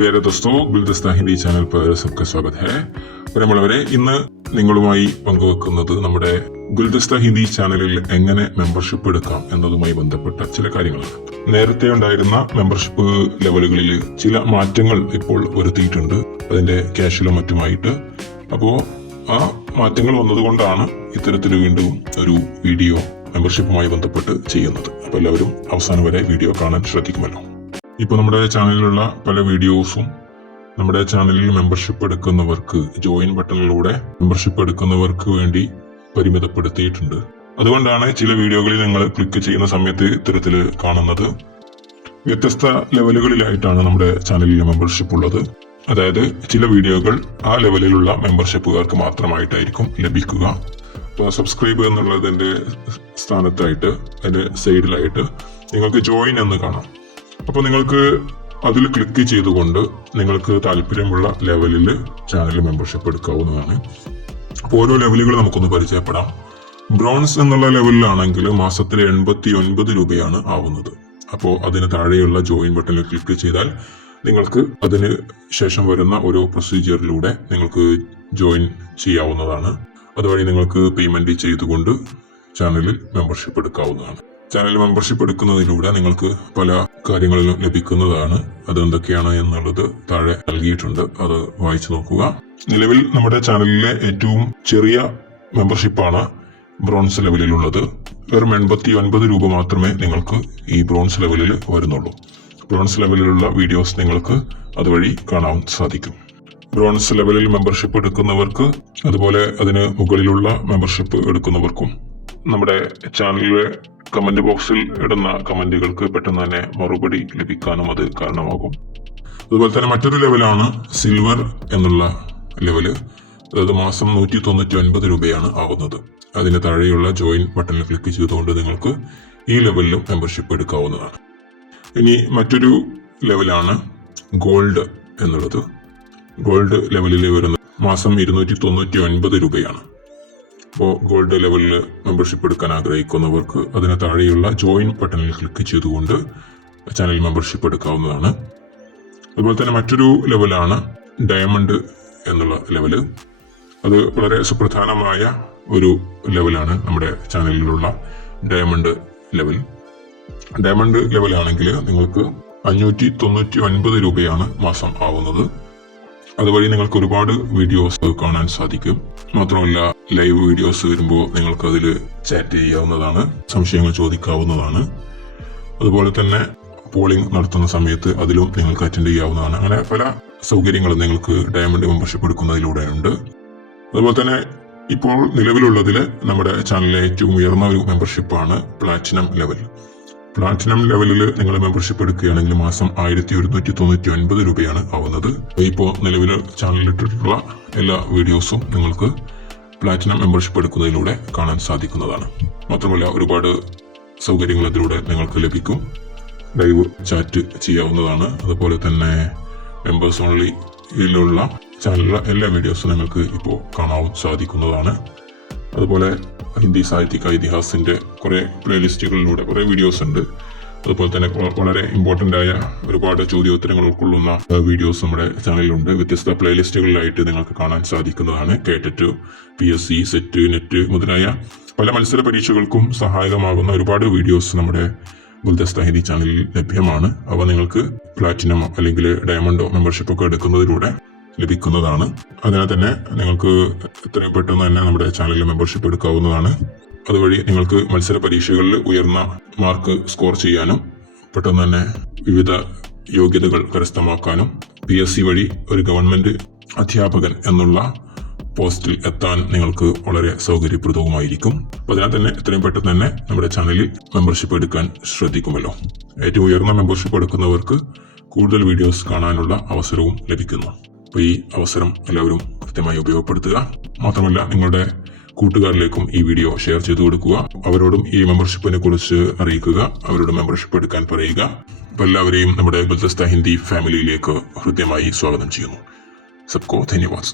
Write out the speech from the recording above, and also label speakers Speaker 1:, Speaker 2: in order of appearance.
Speaker 1: പേരെ ദോസ്തോ ഗുൽദസ്ത ഹിന്ദി ചാനൽ പേര് സബ്ക്ക് സ്വാഗത് ഹേ. നമ്മളവരെ ഇന്ന് നിങ്ങളുമായി പങ്കുവെക്കുന്നത് നമ്മുടെ ഗുൽദസ്ത ഹിന്ദി ചാനലിൽ എങ്ങനെ മെമ്പർഷിപ്പ് എടുക്കാം എന്നതുമായി ബന്ധപ്പെട്ട ചില കാര്യങ്ങളാണ്. നേരത്തെ ഉണ്ടായിരുന്ന മെമ്പർഷിപ്പ് ലെവലുകളിൽ ചില മാറ്റങ്ങൾ ഇപ്പോൾ വരുത്തിയിട്ടുണ്ട്. അതിന്റെ ക്യാഷിലും മറ്റുമായിട്ട്. അപ്പോൾ ആ മാറ്റങ്ങൾ വന്നതുകൊണ്ടാണ് ഇത്തരത്തിൽ വീണ്ടും ഒരു വീഡിയോ മെമ്പർഷിപ്പുമായി ബന്ധപ്പെട്ട് ചെയ്യുന്നത്. അപ്പോൾ എല്ലാവരും അവസാനം വരെ വീഡിയോ കാണാൻ ശ്രദ്ധിക്കുമല്ലോ. ഇപ്പോൾ നമ്മുടെ ചാനലിലുള്ള പല വീഡിയോസും നമ്മുടെ ചാനലിൽ മെമ്പർഷിപ്പ് എടുക്കുന്നവർക്ക് ജോയിൻ ബട്ടണിലൂടെ മെമ്പർഷിപ്പ് എടുക്കുന്നവർക്ക് വേണ്ടി പരിമിതപ്പെടുത്തിയിട്ടുണ്ട്. അതുകൊണ്ടാണ് ചില വീഡിയോകളിൽ നിങ്ങൾ ക്ലിക്ക് ചെയ്യുന്ന സമയത്ത് ഇത്തരത്തിൽ കാണുന്നത്. വ്യത്യസ്ത ലെവലുകളിലായിട്ടാണ് നമ്മുടെ ചാനലിലെ മെമ്പർഷിപ്പ് ഉള്ളത്. അതായത് ചില വീഡിയോകൾ ആ ലെവലിലുള്ള മെമ്പർഷിപ്പുകാർക്ക് മാത്രമായിട്ടായിരിക്കും ലഭിക്കുക. അപ്പോൾ സബ്സ്ക്രൈബ് എന്നുള്ളതിന്റെ സ്ഥാനത്തായിട്ട് അതിന്റെ സൈഡിലായിട്ട് നിങ്ങൾക്ക് ജോയിൻ എന്ന് കാണാം. അപ്പോൾ നിങ്ങൾക്ക് അതിൽ ക്ലിക്ക് ചെയ്തുകൊണ്ട് നിങ്ങൾക്ക് താല്പര്യമുള്ള ലെവലിൽ ചാനൽ മെമ്പർഷിപ്പ് എടുക്കാവുന്നതാണ്. അപ്പോൾ ഓരോ ലെവലുകൾ നമുക്കൊന്ന് പരിചയപ്പെടാം. ബ്രോൺസ് എന്നുള്ള ലെവലിലാണെങ്കിൽ മാസത്തിൽ എൺപത്തി ഒൻപത് രൂപയാണ് ആവുന്നത്. അപ്പോൾ അതിന് താഴെയുള്ള ജോയിൻ ബട്ടണിൽ ക്ലിക്ക് ചെയ്താൽ നിങ്ങൾക്ക് അതിന് ശേഷം വരുന്ന ഒരു പ്രൊസീജിയറിലൂടെ നിങ്ങൾക്ക് ജോയിൻ ചെയ്യാവുന്നതാണ്. അതുവഴി നിങ്ങൾക്ക് പേയ്മെന്റ് ചെയ്തുകൊണ്ട് ചാനലിൽ മെമ്പർഷിപ്പ് എടുക്കാവുന്നതാണ്. ചാനൽ മെമ്പർഷിപ്പ് എടുക്കുന്നതിലൂടെ നിങ്ങൾക്ക് പല കാര്യങ്ങളിലും ലഭിക്കുന്നതാണ്. അതെന്തൊക്കെയാണ് എന്നുള്ളത് താഴെ നൽകിയിട്ടുണ്ട്. അത് വായിച്ചു നോക്കുക. നിലവിൽ നമ്മുടെ ചാനലിലെ ഏറ്റവും ചെറിയ മെമ്പർഷിപ്പാണ് ബ്രോൺസ് ലെവലിലുള്ളത് വെറും എൺപത്തി ഒൻപത് രൂപ മാത്രമേ നിങ്ങൾക്ക് ഈ ബ്രോൺസ് ലെവലിൽ വരുന്നുള്ളൂ. ബ്രോൺസ് ലെവലിലുള്ള വീഡിയോസ് നിങ്ങൾക്ക് അതുവഴി കാണാൻ സാധിക്കും. ബ്രോൺസ് ലെവലിൽ മെമ്പർഷിപ്പ് എടുക്കുന്നവർക്ക് അതുപോലെ അതിന് മുകളിലുള്ള മെമ്പർഷിപ്പ് എടുക്കുന്നവർക്കും നമ്മുടെ ചാനലിലെ കമന്റ് ബോക്സിൽ ഇടുന്ന കമന്റുകൾക്ക് പെട്ടെന്ന് തന്നെ മറുപടി ലഭിക്കാനും അത് കാരണമാകും. അതുപോലെ തന്നെ മറ്റൊരു ലെവലാണ് സിൽവർ എന്നുള്ള ലെവൽ. അതായത് മാസം നൂറ്റി തൊണ്ണൂറ്റി ഒൻപത് രൂപയാണ് ആവുന്നത്. അതിന് താഴെയുള്ള ജോയിൻ ബട്ടണിൽ ക്ലിക്ക് ചെയ്തുകൊണ്ട് നിങ്ങൾക്ക് ഈ ലെവലിലും മെമ്പർഷിപ്പ് എടുക്കാവുന്നതാണ്. ഇനി മറ്റൊരു ലെവലാണ് ഗോൾഡ് എന്നുള്ളത്. ഗോൾഡ് ലെവലിൽ വരുന്ന മാസം ഇരുന്നൂറ്റി തൊണ്ണൂറ്റി ഒൻപത് രൂപയാണ്. അപ്പോൾ ഗോൾഡ് ലെവലിൽ മെമ്പർഷിപ്പ് എടുക്കാൻ ആഗ്രഹിക്കുന്നവർക്ക് അതിന് താഴെയുള്ള ജോയിൻ ബട്ടണിൽ ക്ലിക്ക് ചെയ്തുകൊണ്ട് ചാനൽ മെമ്പർഷിപ്പ് എടുക്കാവുന്നതാണ്. അതുപോലെ തന്നെ മറ്റൊരു ലെവലാണ് ഡയമണ്ട് എന്നുള്ള ലെവൽ അത് വളരെ സുപ്രധാനമായ ഒരു ലെവലാണ് നമ്മുടെ ചാനലിലുള്ള ഡയമണ്ട് ലെവൽ ഡയമണ്ട് ലെവലാണെങ്കിൽ നിങ്ങൾക്ക് അഞ്ഞൂറ്റി തൊണ്ണൂറ്റി ഒൻപത് രൂപയാണ് മാസം ആവുന്നത്. അതുവഴി നിങ്ങൾക്ക് ഒരുപാട് വീഡിയോസ് കാണാൻ സാധിക്കും. മാത്രമല്ല ലൈവ് വീഡിയോസ് വരുമ്പോൾ നിങ്ങൾക്ക് അതിൽ ചാറ്റ് ചെയ്യാവുന്നതാണ് സംശയങ്ങൾ ചോദിക്കാവുന്നതാണ്. അതുപോലെ തന്നെ പോളിംഗ് നടത്തുന്ന സമയത്ത് അതിലും നിങ്ങൾക്ക് അറ്റൻഡ് ചെയ്യാവുന്നതാണ്. അങ്ങനെ പല സൗകര്യങ്ങളും നിങ്ങൾക്ക് ഡയമണ്ട് മെമ്പർഷിപ്പ് എടുക്കുന്നതിലൂടെ ഉണ്ട്. അതുപോലെ തന്നെ ഇപ്പോൾ നിലവിലുള്ളതിൽ നമ്മുടെ ചാനലിലെ ഏറ്റവും ഉയർന്ന ഒരു മെമ്പർഷിപ്പാണ് പ്ലാറ്റിനം ലെവൽ പ്ലാറ്റിനം ലെവലിൽ നിങ്ങൾ മെമ്പർഷിപ്പ് എടുക്കുകയാണെങ്കിൽ മാസം ആയിരത്തി ഒരുന്നൂറ്റി തൊണ്ണൂറ്റി ഒൻപത് രൂപയാണ് ആവുന്നത്. ഇപ്പോൾ നിലവിൽ ചാനലിട്ടിട്ടുള്ള എല്ലാ വീഡിയോസും നിങ്ങൾക്ക് പ്ലാറ്റിനം മെമ്പർഷിപ്പ് എടുക്കുന്നതിലൂടെ കാണാൻ സാധിക്കുന്നതാണ്. മാത്രമല്ല ഒരുപാട് സൗകര്യങ്ങൾ അതിലൂടെ നിങ്ങൾക്ക് ലഭിക്കും. ലൈവ് ചാറ്റ് ചെയ്യാവുന്നതാണ്. അതുപോലെ തന്നെ മെമ്പേഴ്സ് ഓൺലിയിലുള്ള ചാനലിലെ എല്ലാ വീഡിയോസും നിങ്ങൾക്ക് ഇപ്പോൾ കാണാൻ സാധിക്കുന്നതാണ്. അതുപോലെ ഹിന്ദി സാഹിത്യക ഇതിഹാസിന്റെ കുറേ പ്ലേലിസ്റ്റുകളിലൂടെ കുറേ വീഡിയോസ് ഉണ്ട്. അതുപോലെ തന്നെ വളരെ ഇമ്പോർട്ടന്റ് ആയ ഒരുപാട് ചോദ്യോത്തരങ്ങൾ ഉൾക്കൊള്ളുന്ന വീഡിയോസ് നമ്മുടെ ചാനലിലുണ്ട്. വ്യത്യസ്ത പ്ലേലിസ്റ്റുകളിലായിട്ട് നിങ്ങൾക്ക് കാണാൻ സാധിക്കുന്നതാണ്. കേട്ടറ്റ് P S C SET NET മുതലായ പല മത്സര പരീക്ഷകൾക്കും സഹായകമാകുന്ന ഒരുപാട് വീഡിയോസ് നമ്മുടെ ഗുൽദസ്ത ഹിന്ദി ചാനലിൽ ലഭ്യമാണ്. അവ നിങ്ങൾക്ക് പ്ലാറ്റിനമോ അല്ലെങ്കിൽ ഡയമണ്ടോ മെമ്പർഷിപ്പൊക്കെ എടുക്കുന്നതിലൂടെ ലഭിക്കുന്നതാണ്. അതിനാൽ തന്നെ നിങ്ങൾക്ക് എത്രയും പെട്ടെന്ന് തന്നെ നമ്മുടെ ചാനലിൽ മെമ്പർഷിപ്പ് എടുക്കാവുന്നതാണ്. അതുവഴി നിങ്ങൾക്ക് മത്സര പരീക്ഷകളിൽ ഉയർന്ന മാർക്ക് സ്കോർ ചെയ്യാനും പെട്ടെന്ന് തന്നെ വിവിധ യോഗ്യതകൾ കരസ്ഥമാക്കാനും പി എസ് സി വഴി ഒരു ഗവൺമെന്റ് അധ്യാപകൻ എന്നുള്ള പോസ്റ്റിൽ എത്താൻ നിങ്ങൾക്ക് വളരെ സൗകര്യപ്രദവുമായിരിക്കും. അതിനാൽ തന്നെ എത്രയും പെട്ടെന്ന് തന്നെ നമ്മുടെ ചാനലിൽ മെമ്പർഷിപ്പ് എടുക്കാൻ ശ്രദ്ധിക്കുമല്ലോ. ഏറ്റവും ഉയർന്ന മെമ്പർഷിപ്പ് എടുക്കുന്നവർക്ക് കൂടുതൽ വീഡിയോസ് കാണാനുള്ള അവസരവും ലഭിക്കുന്നു. അപ്പോൾ ഈ അവസരം എല്ലാവരും കൃത്യമായി ഉപയോഗപ്പെടുത്തുക. മാത്രമല്ല നിങ്ങളുടെ കൂട്ടുകാരിലേക്കും ഈ വീഡിയോ ഷെയർ ചെയ്തു കൊടുക്കുക. അവരോടും ഈ മെമ്പർഷിപ്പിനെ കുറിച്ച് അറിയിക്കുക. അവരോട് മെമ്പർഷിപ്പ് എടുക്കാൻ പറയുക. അപ്പോൾ എല്ലാവരെയും നമ്മുടെ ഗുൽദസ്ത ഹിന്ദി ഫാമിലിയിലേക്ക് ഹൃദ്യമായി സ്വാഗതം ചെയ്യുന്നു. സബ്കോ ധന്യവാദ്.